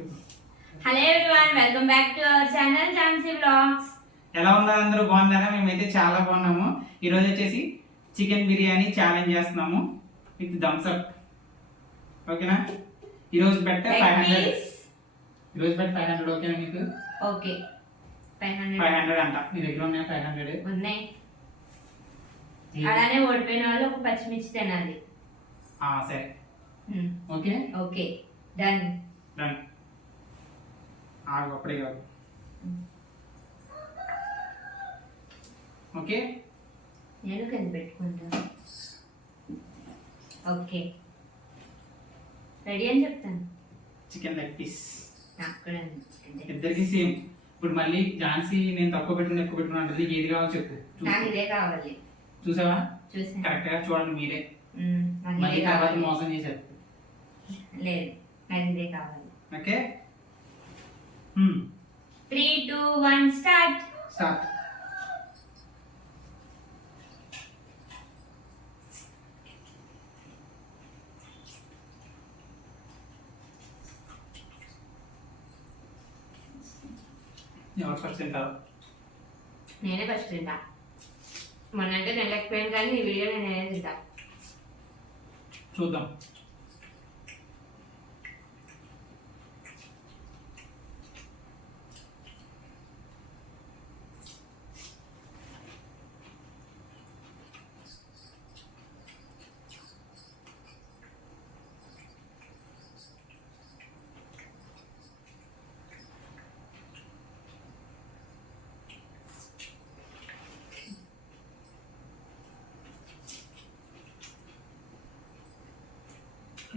Hello everyone, welcome back to our channel Jhansi vlogs. ఎలా ఉన్నారు? అందరూ బాగున్నారా? మేమైతే చాలా బాగున్నాము. ఈరోజు వచ్చేసి చికెన్ బిర్యానీ ఛాలెంజ్ చేస్తున్నాము విత్ థమ్స్ అప్. ఓకేనా? ఈరోజు బెట్ 500. ఈరోజు బెట్ 500. ఓకేనా మీకు? ఓకే. 500 అంట. మీ దగ్గర ఉన్నాయి 500? ఉన్నాయి. అలానే ఓడిపోయిన వాళ్ళు ఒక పచ్చిమిర్చి తినాలి. సరే. Okay okay, done. డన్. అప్పుడే కాదు. ఓకే, నేను కనిపెట్టుకుంటాను. ఓకే, రెడీ అని చెప్తాను. చికెన్ లెగ్ పీస్ నాకు కూడా ఇద్దరికి సేమ్. ఇప్పుడు మళ్ళీ ఝాన్సీ నేను తక్కువ పెట్టుకుని ఎక్కువ పెట్టుకుని అంటే ఏది కావాలో చెప్పు. నాకు ఇదే కావాలి. చూసావా? చూసాను. కరెక్ట్ గా చూడండి మీరే. నాకు మళ్ళీ ఇదే తర్వాత కావాలి. మోసం చేశారు. లేదు, నాకు ఇదే కావాలి. Okay, 3, 2, 1 start. స్టార్ట్. ఎవరు ఫస్ట్ తింటారు? నేనే ఫస్ట్ తింటా. మొన్నంటే నేను లేకపోయాను కానీ ఈ వీడియోలో నేనే తింటా. చూద్దాం.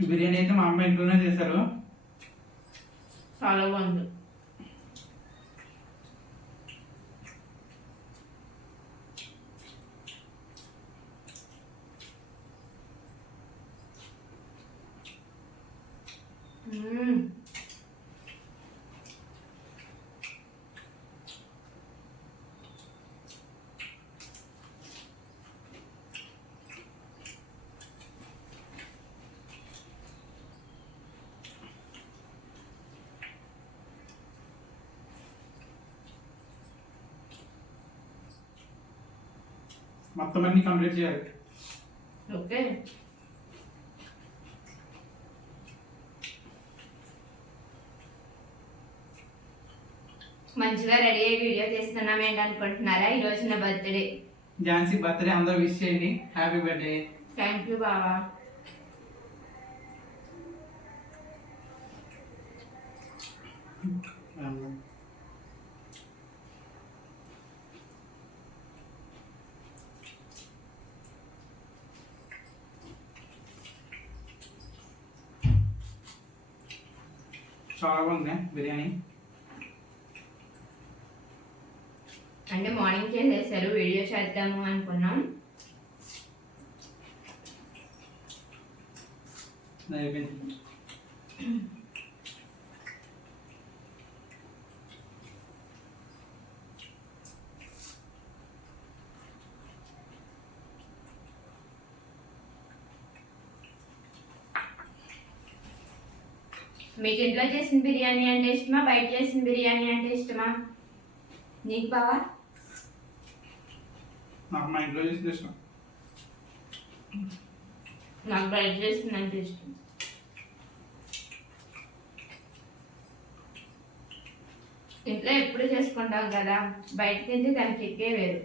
ఈ బిర్యానీ అయితే మా అమ్మ ఇంట్లోనే చేశారు. చాలా బాగుంది. మొత్తం అన్ని కంప్లీట్ చేయాలి. ఓకే, మంచిగా రెడీ అయ్యి వీడియో తీస్తున్నాం ఏంటి అనుకుంటున్నారా? ఈ రోజు నా బర్త్డే. ఝాన్సీ బర్త్డే అందరూ విష్ చేయండి. Happy birthday. థ్యాంక్ యూ బావా. చాలా బాగుంది బిర్యానీ. అంటే మార్నింగ్ చేసేసారు, వీడియో చేద్దాము అనుకున్నాం. అయిపోయింది. మీకు ఇంట్లో చేసిన బిర్యానీ అంటే ఇష్టమా, బయట చేసిన బిర్యానీ అంటే ఇష్టమా? నీకు బావా? నాకు మా ఇంట్లో చేసిన ఇష్టం. నాకు బయట చేసింది అంటే ఇష్టం. ఇంట్లో ఎప్పుడు చేసుకుంటాం కదా, బయట తింటే దానికి ఎక్కే వేరు.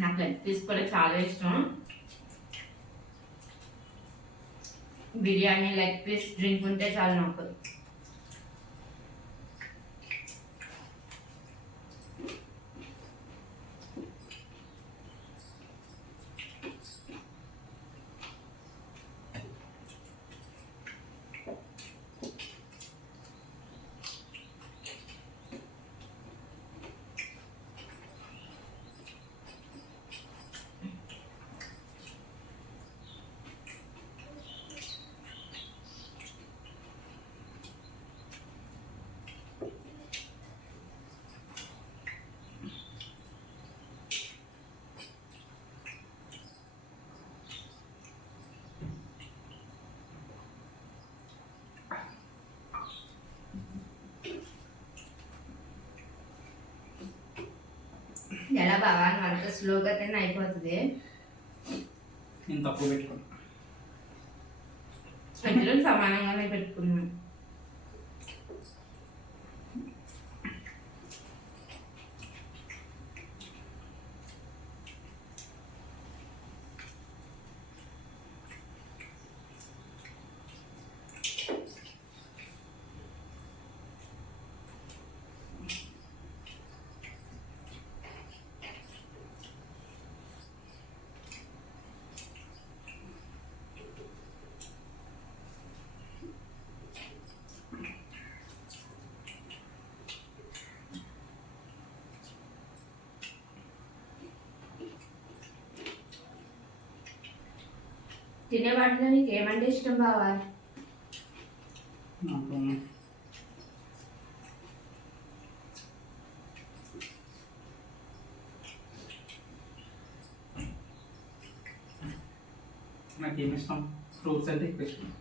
నాకు లెగ్ పీస్ కూడా చాలా ఇష్టం. బిర్యానీ, లెగ్ పీస్, డ్రింక్ ఉంటే చాలు నాకు. ఎలా బాగా అంత స్లోగా తిన్న అయిపోతుంది. నేను తక్కువ పెట్టుకున్నాను. ఇద్దరు సమానంగానే పెట్టుకున్నాను. తినే వాటిలో నీకు ఏమంటే ఇష్టం బావా? నాకేమి ఇష్టం? ఫ్రూట్స్ అంటే ఎక్కువ ఇష్టం.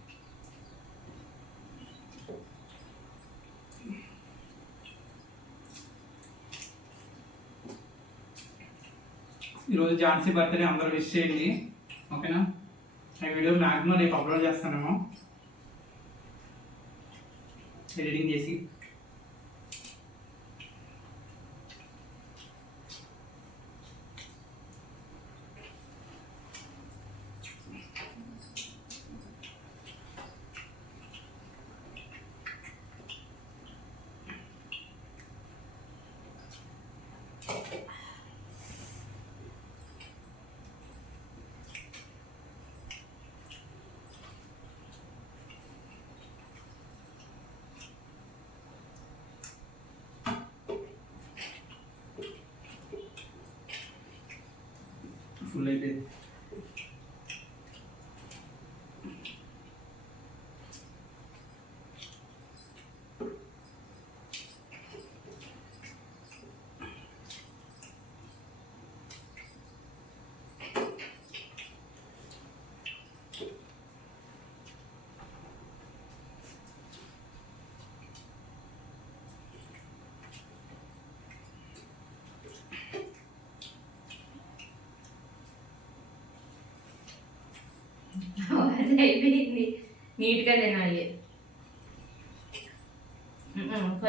ఈరోజు ఝాన్సీ బర్త్డే, అందరూ విష్ చేయండి, ఓకేనా? ఈ వీడియో మ్యాక్సిమం రేపు అప్లోడ్ చేస్తానేమో ఎడిటింగ్ చేసి. ఫుల్ అయిపోయింది. అయిపోయింది. నీట్గా తినాలి,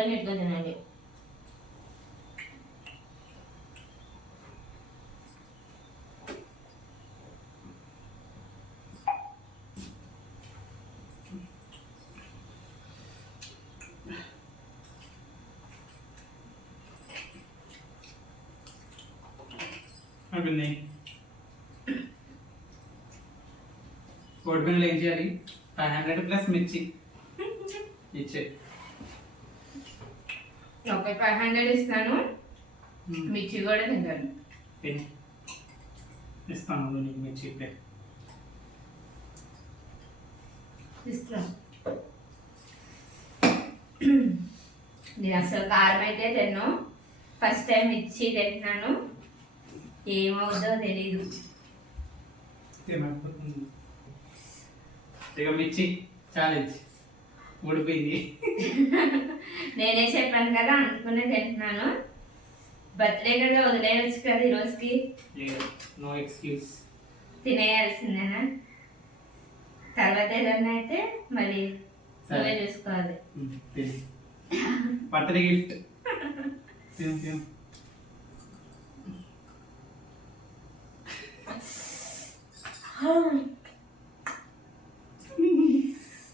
నీట్గా తినాలి. అయిపోయింది. కోడి పిల్లలు ఏం చేయాలి? 500 ప్లస్ మిర్చి ఇచ్చే. ఓకే, 500 ఇస్తాను, మిర్చి కూడా తింటాను. ఇస్తాను నీకు మిర్చి ఇప్పుడే. ఇస్తా. నేను అసలు కారం అయితే తిన్నాను, ఫస్ట్ టైం మిర్చి తింటున్నాను, ఏమవుతుందో తెలీదు. ఇక మిర్చి ఛాలెంజ్ ఓడిపోయింది. నేనే చెప్పాను కదా, అనుకునే తింటున్నాను. బర్త్డే కదా, వదిలేయచ్చు కదా ఈ రోజుకి. నో ఎక్స్క్యూజ్, తినేయాల్సిందేనా? తర్వాత ఏదన్నా అయితే మళ్ళీ నువ్వే చూసుకోవాలి. Birthday gift.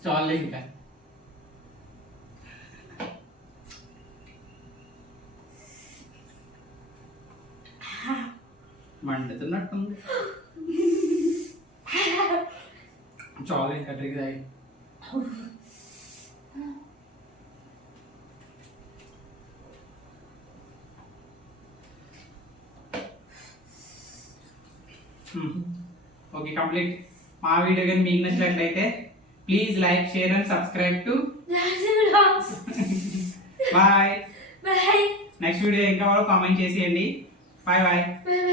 చాలే ఇంకా. మండుతున్నట్టుంది. చాలు ఇంకా డ్రింక్ తాగి. Okay, complete. మా వీడియో కానీ మీకు నచ్చినట్లయితే please like, share and subscribe to bye. Next video ఏం కావాలో కామెంట్ చేసేయండి. Bye bye.